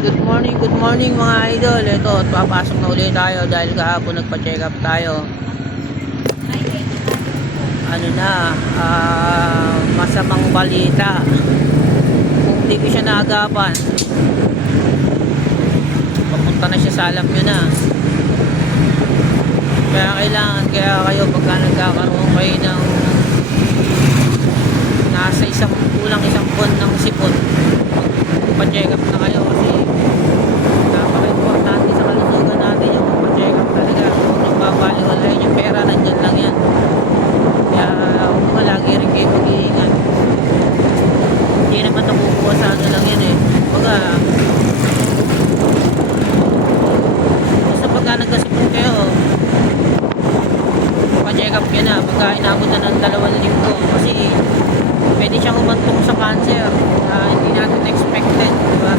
Good morning mga idol. Ito, at papasok na ulit tayo dahil kahapon nagpa-check up tayo. Ano na, masamang balita. Kung di ko siya naagapan, papunta na siya sa alam nyo na. Kaya kayo pagka nagkakaroon kayo ng nasa kulang isang buwan ng sipon, pa-check up na kayo kasi napaka-importante sa kalusugan natin yung pa-check up talaga. Kung nagbabaliwalayin yung pera, nandyan lang yan. Kaya huwag mga lagi rin kayo mag-iingat. Hindi naman nakukuha sa ano lang yan eh. Baga, basta pagka nagkasipon kayo, pa-check up yun na. Pagka inabot na ng 2 linggo kasi pwede siyang umantong sa cancer na hindi natin expected, diba?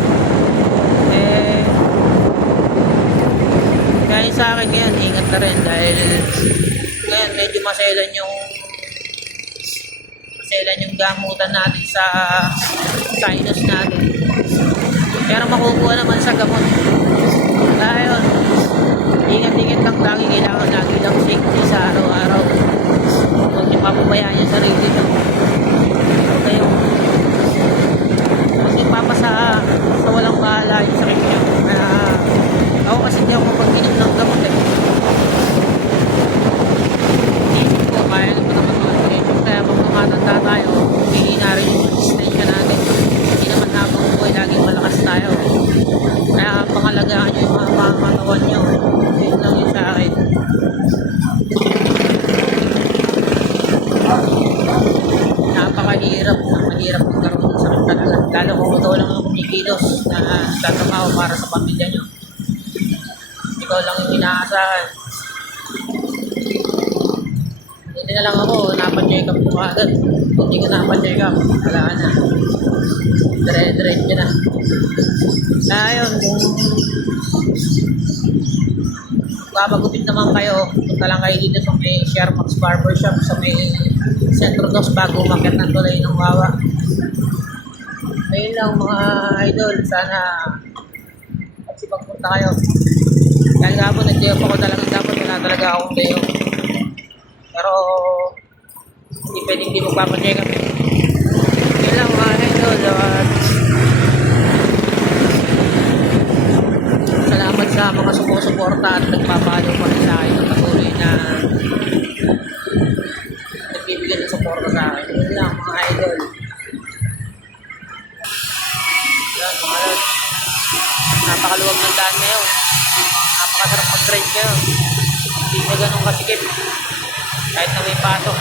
Kaya sa akin ngayon, ingat na rin dahil ngayon medyo maselan yung gamutan natin sa sinus natin, pero makukuha naman sa gamot. Kaya yun, ingat-ingat lang lagi, kailangan lagi lang safety sa araw-araw. Huwag niyo papabayaan yung sarili nyo. Kayo kasi papasa sa walang bahala yung sakit nyo. Ako kasi hindi ako mapag-inom ng gamot eh. Isip ko, kaya naman naman mga medication. Kaya pag tumatanda tayo, hihina rin yung resistensya natin. Hindi naman habang buhay laging malakas tayo. Kaya pangalagaan nyo yung mga katawan nyo. Yun lang yun sa akin. Napakahirap magkaroon ng sakit talaga. Lalo kung ikaw lang ang kumikilos na tatrabaho para sa pamilya nyo. Ikaw lang yung inaasahan. Hindi na lang ako, napa-check up ko agad. Kung hindi ko napa-check up, wala na. Dire-diretso na. Kaya yun, kung magupit naman kayo, punta lang kayo dito sa may Shermax Barbershop sa may Centro 2 bago umakyat ng tulay ng Wawa. Ayun lang mga idol, sana kasi pagpunta kayo. Dahil nga po nag-day off ako talagang dapat wala talaga akong day off. Pero hindi pwedeng hindi magpapacheck up. Ayun lang mga idol, salamat sa mga sumusuporta at nagpapalo pa rin sa akin ng patuloy na nagbibigay ng suporta sa akin. Yun lang mga idol. Yan mga idol. Napakaluwag ng daan ngayon. Napakasarap mag-drive ngayon. Hindi na ganun kasikip. Kahit na may pasok.